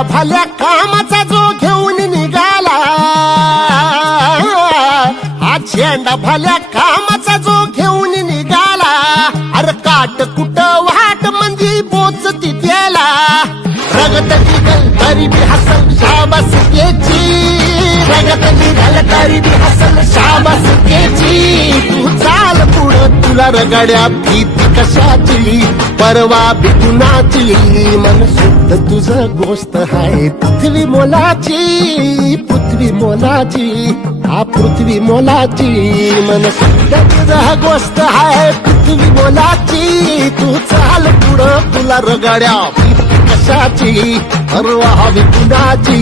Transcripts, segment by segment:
चेंडा भाल्या कामाचा जो घेऊन निघाला, हा चेंडा भाल्या कामाचा जो घेऊन निघाला, अरे काट कुठं वाट मंदी पोचती त्याला, रगत निघल तरी बी हसल शाबास केची, रगत निघल तरी बी हसल शाबास केची, तू चाल पुढं तुला रगड्या भीती कशाची, परवा बिकुनाची, मन शुद्ध तुझं गोष्ट हाय पृथ्वी मोलाची, पृथ्वी मोलाची, हा पृथ्वी मोलाची, मन शुद्ध तुझं गोष्ट हाय पृथ्वी मोलाची, तू चाल पुढं तुला रगड्या भीती कशाची, परवा बिकुनाची.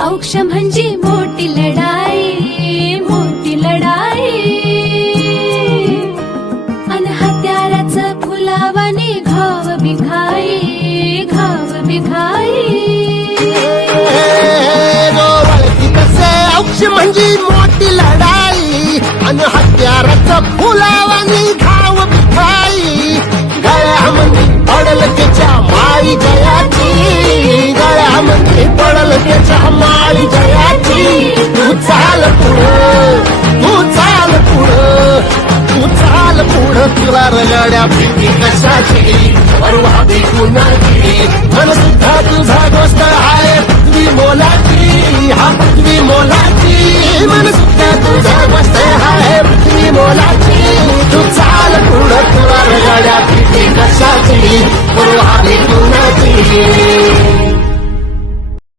औक्ष म्हणजे मोठी लढाई, मोठी लढाई, अन हत्याराचं फुलावाने घाव बिघाई, घाव बिघाई, औक्ष म्हणजे मोठी लढाई, अन हत्याराचं फुलावाने घाव बिघाई, गळ्यामध्ये पडल त्याच्या माळी जयाची, गळ्यामध्ये पडल त्याच्या माळी जयाची, तू चाल पुढं, तू चाल पुढं, तू चाल पुढं, तुला रगड्या भीती कशाची, परवा बिकुनाची, मन सुद्धा तुझा गोष्ट आहे